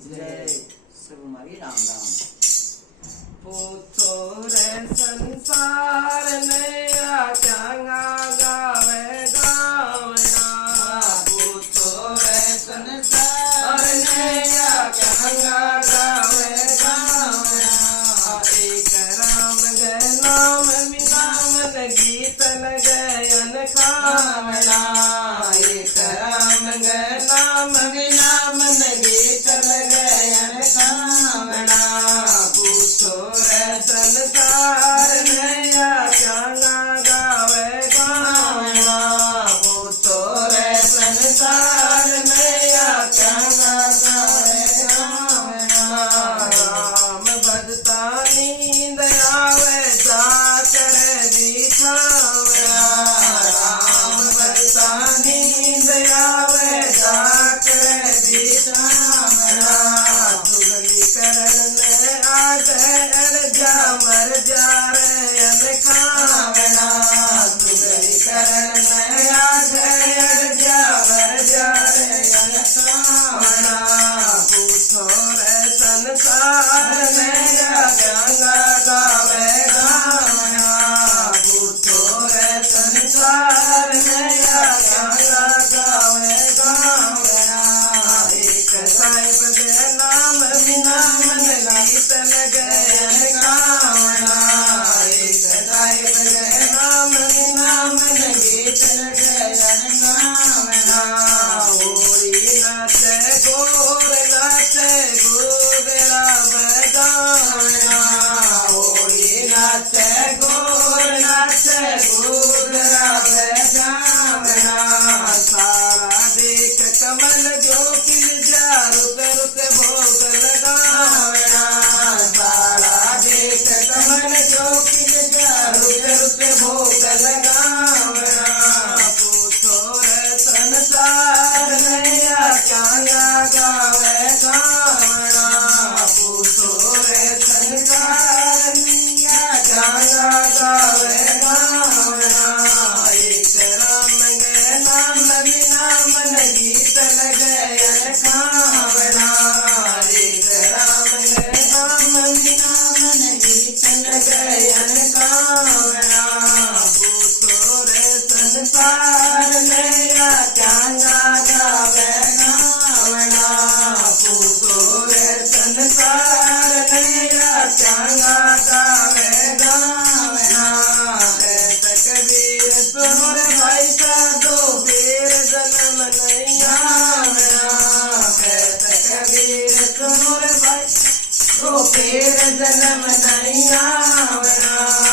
जय सुमारी राम राम। पूछो रे संसार नया चंगा गावे गावना। पूछो रे संसार नया चंगा गावे गावना। एक राम गे नाम बिना मन गीत लगयन खावना। एक राम गे नाम बिना मन गीत लगयन खावना। पूछो रे संसार नया चंगा गावे गावना। पूछो रे संसार नया चंगा गावे गावना। राम भजता नींद आवे जाकर बिछावना। राम भजता नींद आवे जाकर बिछावना। चुगली करन में आ गए जा मर जा रे खावना। चुगली करन में आ गए जा मर जा रे खावना। पूछो रे संसार नया चंगा गावे गावना। पूछो रे संसार नया चंगा गावे गावना। एक साहिब के नाम बिना मन गीत लगयन गावना। एक साहिब के नाम बिना मन गीत लगयन गावना। होली नाचे गोर नाचे गोगरा बजावना। होली नाचे गोर नाचे गोगरा बजावना। सारा देख कमल जो खिल जा रुक रुक भोग लगावना। सारा देख कमल जो खिल जा रुक रुक भोग लगावना। पूछो रे संसार नया चंगा गावे गावना। पूछो रे संसार नया चंगा गावे गावना। एक राम गे नाम बिना मन गीत लगयन खावना। एक राम गे नाम बिना मन गीत लगयन खावना। पूछो रे संसार नया चंगा गावे गावना। पूछो रे संसार नया चंगा गावे गावना। कहत कबीर सुन रे भाई साधो फिर जन्म नहीं आवना। कहत कबीर सुन रे भाई तो फिर जन्म नहीं आवना।